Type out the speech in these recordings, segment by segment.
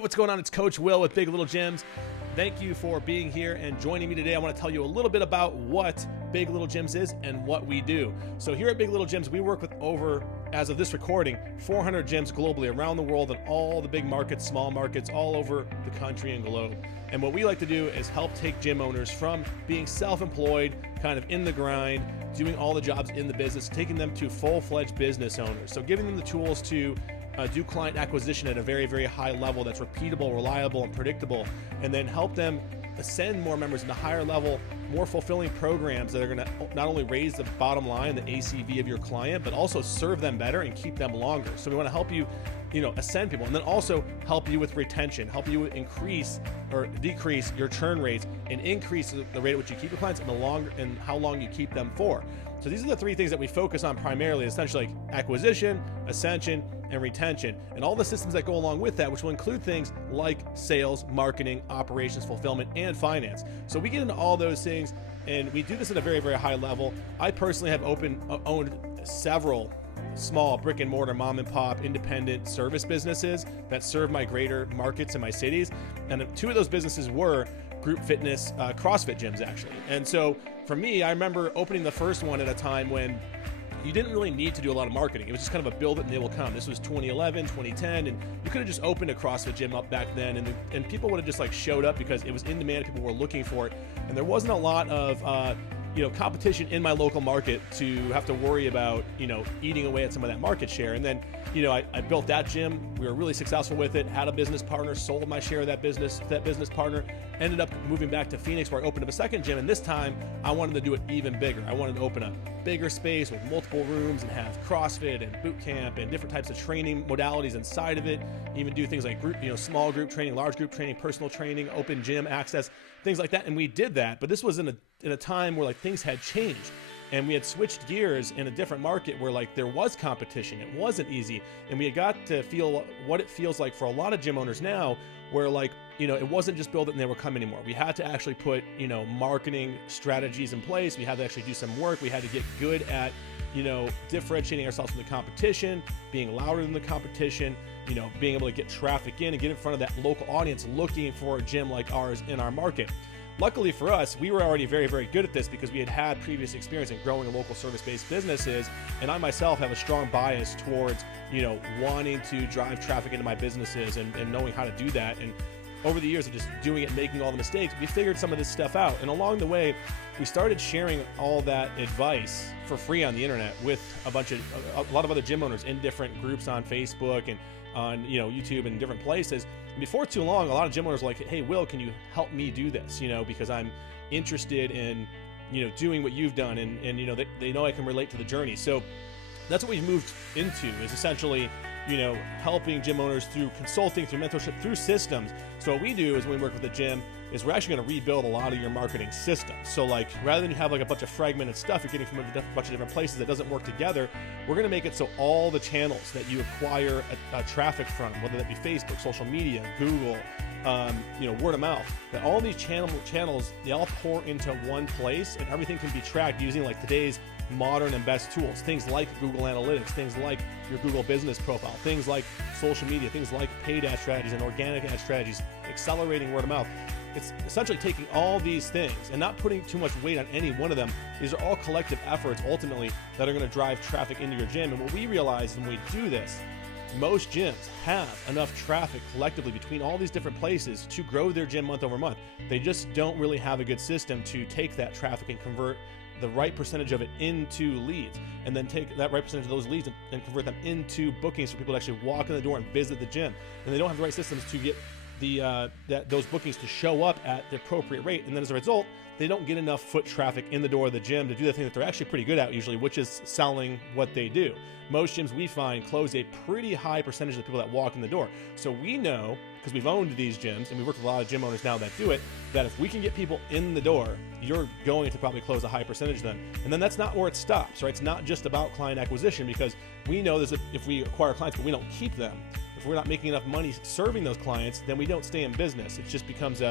what's going on? It's Coach Will with Big Little Gyms. Thank you for being here and joining me today. I want to tell you a little bit about what Big Little Gyms is and what we do. So here at Big Little Gyms, we work with over, as of this recording, 400 gyms globally around the world in all the big markets, small markets, all over the country and globe. And what we like to do is help take gym owners from being self-employed, kind of in the grind, doing all the jobs in the business, taking them to full-fledged business owners. So giving them the tools to do client acquisition at a very, very high level that's repeatable, reliable, and predictable, and then help them ascend more members into higher level, more fulfilling programs that are going to not only raise the bottom line, the ACV of your client, but also serve them better and keep them longer. So we want to help you, ascend people, and then also help you with retention, help you increase or decrease your churn rates, and increase the rate at which you keep your clients and how long you keep them for. So these are the three things that we focus on primarily, essentially like acquisition, ascension, and retention, and all the systems that go along with that, which will include things like sales, marketing, operations, fulfillment, and finance. So we get into all those things, and we do this at a very, very high level. I personally have owned several small brick-and-mortar mom-and-pop independent service businesses that serve my greater markets in my cities, and two of those businesses were group fitness, CrossFit gyms actually. And so for me, I remember opening the first one at a time when you didn't really need to do a lot of marketing. It was just kind of a build it and they will come. This was 2011, 2010, and you could have just opened a CrossFit gym up back then, and people would have just like showed up because it was in demand, people were looking for it, and there wasn't a lot of competition in my local market to have to worry about eating away at some of that market share. And then I built that gym. We were really successful with it, had a business partner, sold my share of that business partner, ended up moving back to Phoenix where I opened up a second gym, and this time I wanted to do it even bigger. I wanted to open a bigger space with multiple rooms and have CrossFit and boot camp and different types of training modalities inside of it, even do things like group, small group training, large group training, personal training, open gym access, things like that. And we did that, but this was in a time where things had changed. And we had switched gears in a different market where there was competition. It wasn't easy. And we had got to feel what it feels like for a lot of gym owners now, where it wasn't just build it and they would come anymore. We had to actually put, marketing strategies in place. We had to actually do some work. We had to get good at, differentiating ourselves from the competition, being louder than the competition, being able to get traffic in and get in front of that local audience looking for a gym like ours in our market. Luckily for us, we were already very, very good at this because we had previous experience in growing local service-based businesses, and I myself have a strong bias towards, wanting to drive traffic into my businesses and knowing how to do that. And over the years of just doing it, making all the mistakes, we figured some of this stuff out. And along the way, we started sharing all that advice for free on the internet with a lot of other gym owners in different groups on Facebook and on YouTube and different places. And before too long, a lot of gym owners were like, hey, Will, can you help me do this? Because I'm interested in doing what you've done, and they know I can relate to the journey. So that's what we've moved into, is essentially helping gym owners through consulting, through mentorship, through systems. So what we do is when we work with the gym is we're actually going to rebuild a lot of your marketing systems. So rather than you have a bunch of fragmented stuff you're getting from a bunch of different places that doesn't work together, we're going to make it so all the channels that you acquire traffic from, whether that be Facebook, social media, Google, word of mouth, that all these channels, they all pour into one place, and everything can be tracked using today's modern and best tools, things like Google Analytics, things like your Google business profile, things like social media, things like paid ad strategies and organic ad strategies, accelerating word of mouth. It's essentially taking all these things and not putting too much weight on any one of them. These are all collective efforts ultimately that are going to drive traffic into your gym. And what we realize when we do this, most gyms have enough traffic collectively between all these different places to grow their gym month over month. They just don't really have a good system to take that traffic and convert the right percentage of it into leads, and then take that right percentage of those leads and convert them into bookings for people to actually walk in the door and visit the gym. And they don't have the right systems to get those bookings to show up at the appropriate rate. And then as a result, they don't get enough foot traffic in the door of the gym to do the thing that they're actually pretty good at usually, which is selling what they do. Most gyms we find close a pretty high percentage of the people that walk in the door. So we know, because we've owned these gyms and we've worked with a lot of gym owners now that do it, that if we can get people in the door, you're going to probably close a high percentage of them. And then that's not where it stops, right? It's not just about client acquisition, because we know that if we acquire clients but we don't keep them, if we're not making enough money serving those clients, then we don't stay in business. It just becomes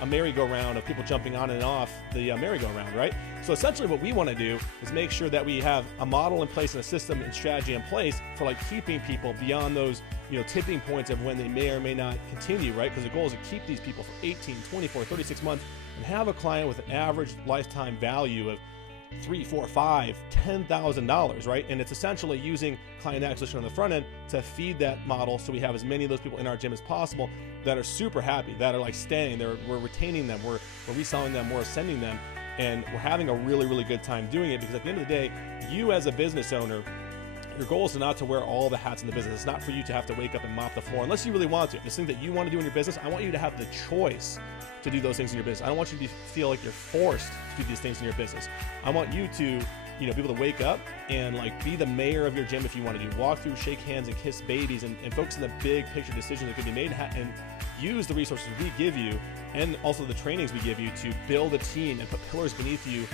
a merry-go-round of people jumping on and off the merry-go-round, right? So essentially what we want to do is make sure that we have a model in place and a system and strategy in place for like keeping people beyond those, tipping points of when they may or may not continue, right? Because the goal is to keep these people for 18, 24, 36 months and have a client with an average lifetime value of $3, $4, $5, $10,000, right? And it's essentially using client acquisition on the front end to feed that model, so we have as many of those people in our gym as possible that are super happy, that are like staying. We're retaining them, we're reselling them, we're ascending them, and we're having a really, really good time doing it. Because at the end of the day, you as a business owner, your goal is not to wear all the hats in the business. It's not for you to have to wake up and mop the floor unless you really want to. This thing that you want to do in your business, I want you to have the choice to do those things in your business. I don't want you to feel like you're forced to do these things in your business. I want you to, be able to wake up and like be the mayor of your gym if you want to do. Walk through, shake hands, and kiss babies, and focus on the big picture decisions that can be made, and use the resources we give you and also the trainings we give you to build a team and put pillars beneath you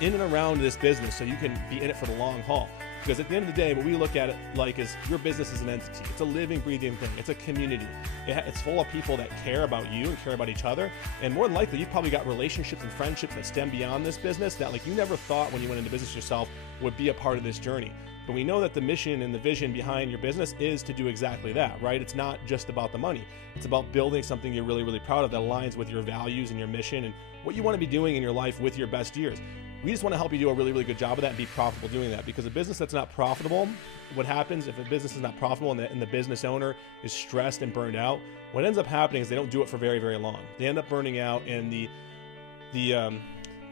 in and around this business so you can be in it for the long haul. Because at the end of the day, what we look at it like is your business is an entity. It's a living, breathing thing. It's a community. It's full of people that care about you and care about each other. And more than likely, you've probably got relationships and friendships that stem beyond this business that like you never thought when you went into business yourself would be a part of this journey. But we know that the mission and the vision behind your business is to do exactly that, right? It's not just about the money. It's about building something you're really, really proud of that aligns with your values and your mission and what you want to be doing in your life with your best years. We just want to help you do a really, really good job of that and be profitable doing that. Because a business that's not profitable, what happens if a business is not profitable and the business owner is stressed and burned out, what ends up happening is they don't do it for very, very long. They end up burning out, and the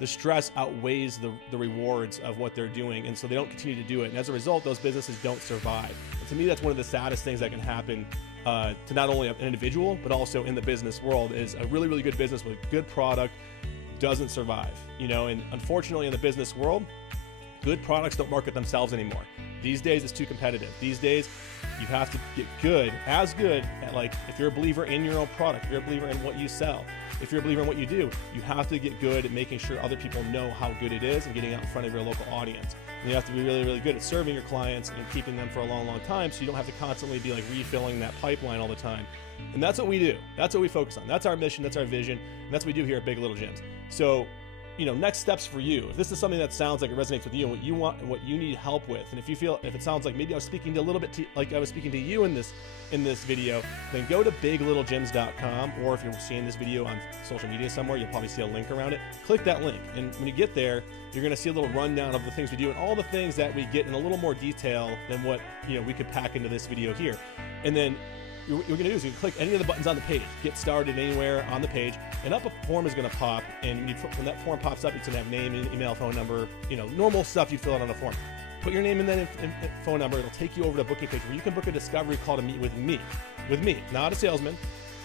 stress outweighs the rewards of what they're doing, and so they don't continue to do it. And as a result, those businesses don't survive. And to me, that's one of the saddest things that can happen to not only an individual, but also in the business world, is a really, really good business with a good product doesn't survive, and unfortunately in the business world, good products don't market themselves anymore. These days it's too competitive. These days you have to get good at, like, if you're a believer in your own product, if you're a believer in what you sell, if you're a believer in what you do, you have to get good at making sure other people know how good it is and getting out in front of your local audience. And you have to be really, really good at serving your clients and keeping them for a long, long time, so you don't have to constantly be like refilling that pipeline all the time. And that's what we do. That's what we focus on. That's our mission. That's our vision. And that's what we do here at Big Little Gyms. So, next steps for you. If this is something that sounds like it resonates with you and what you want and what you need help with, and if it sounds like maybe I was speaking a little bit like I was speaking to you in this video, then go to biglittlegyms.com, or if you're seeing this video on social media somewhere, you'll probably see a link around it. Click that link, and when you get there, you're going to see a little rundown of the things we do and all the things that we get in a little more detail than what we could pack into this video here. And then what you're going to do is you can click any of the buttons on the page, get started anywhere on the page, and up a form is going to pop. And when that form pops up, it's going to have name, email, phone number, normal stuff you fill out on a form. Put your name and then phone number. It'll take you over to a booking page where you can book a discovery call to meet with me, not a salesman,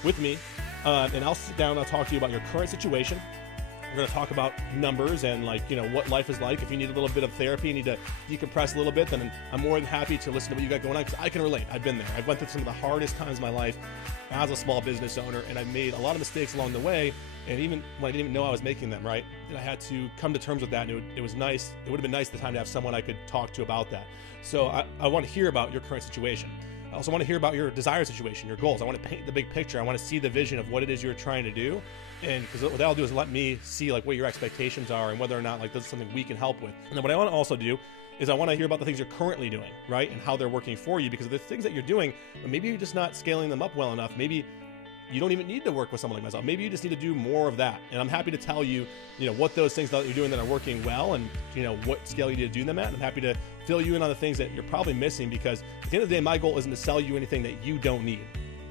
with me. And I'll sit down and I'll talk to you about your current situation. We're going to talk about numbers and what life is like. If you need a little bit of therapy, you need to decompress a little bit, then I'm more than happy to listen to what you got going on, because I can relate. I've been there. I've went through some of the hardest times of my life as a small business owner, and I've made a lot of mistakes along the way. And even when I didn't even know I was making them, right? And I had to come to terms with that. And it was nice. It would have been nice at the time to have someone I could talk to about that. So I want to hear about your current situation. I also want to hear about your desired situation, your goals. I want to paint the big picture. I want to see the vision of what it is you're trying to do. And because what that'll do is let me see what your expectations are and whether or not this is something we can help with. And then what I want to also do is I want to hear about the things you're currently doing, right? And how they're working for you, because the things that you're doing, maybe you're just not scaling them up well enough. Maybe you don't even need to work with someone like myself. Maybe you just need to do more of that. And I'm happy to tell you, what those things that you're doing that are working well, and what scale you need to do them at. And I'm happy to fill you in on the things that you're probably missing, because at the end of the day, my goal isn't to sell you anything that you don't need.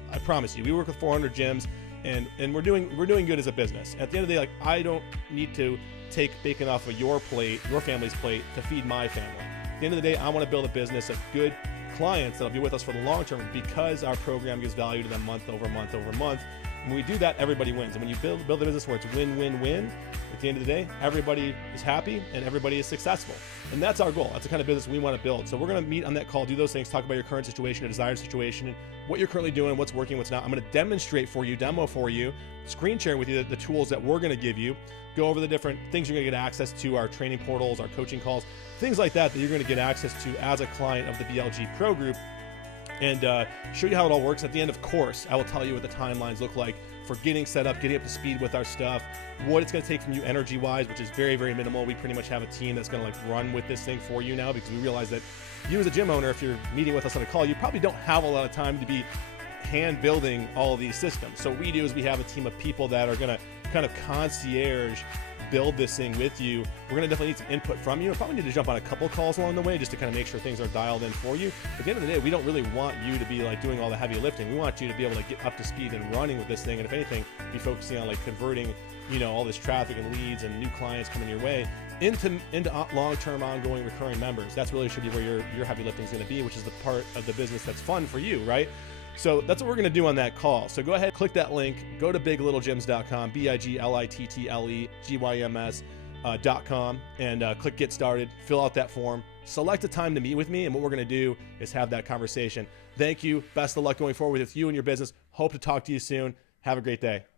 I promise you. We work with 400 gyms, and we're doing good as a business. At the end of the day, I don't need to take bacon off of your plate, your family's plate, to feed my family. At the end of the day, I want to build a business of good clients that'll be with us for the long term, because our program gives value to them month over month over month. When we do that, everybody wins. And when you build a business where it's win, win, win, at the end of the day, everybody is happy and everybody is successful. And that's our goal. That's the kind of business we want to build. So we're going to meet on that call, do those things, talk about your current situation, your desired situation, and what you're currently doing, what's working, what's not. I'm going to demo for you, screen share with you the tools that we're going to give you, go over the different things you're going to get access to, our training portals, our coaching calls, things like that you're going to get access to as a client of the BLG Pro Group, and show you how it all works. At the end, of course, I will tell you what the timelines look like for getting set up, getting up to speed with our stuff, what it's going to take from you energy wise, which is very, very minimal. We pretty much have a team that's going to like run with this thing for you now, because we realize that you as a gym owner, if you're meeting with us on a call, you probably don't have a lot of time to be hand building all of these systems. So what we do is we have a team of people that are going to kind of concierge build this thing with you. We're going to definitely need some input from you. I probably need to jump on a couple calls along the way just to kind of make sure things are dialed in for you. At the end of the day, we don't really want you to be like doing all the heavy lifting. We want you to be able to get up to speed and running with this thing. And if anything, be focusing on like converting, you know, all this traffic and leads and new clients coming your way into long-term ongoing recurring members. That's really should be where your heavy lifting is going to be, which is the part of the business that's fun for you, right? So that's what we're going to do on that call. So go ahead, click that link, go to biglittlegyms.com, biglittlegyms.com, and click get started, fill out that form, select a time to meet with me, and what we're going to do is have that conversation. Thank you. Best of luck going forward with you and your business. Hope to talk to you soon. Have a great day.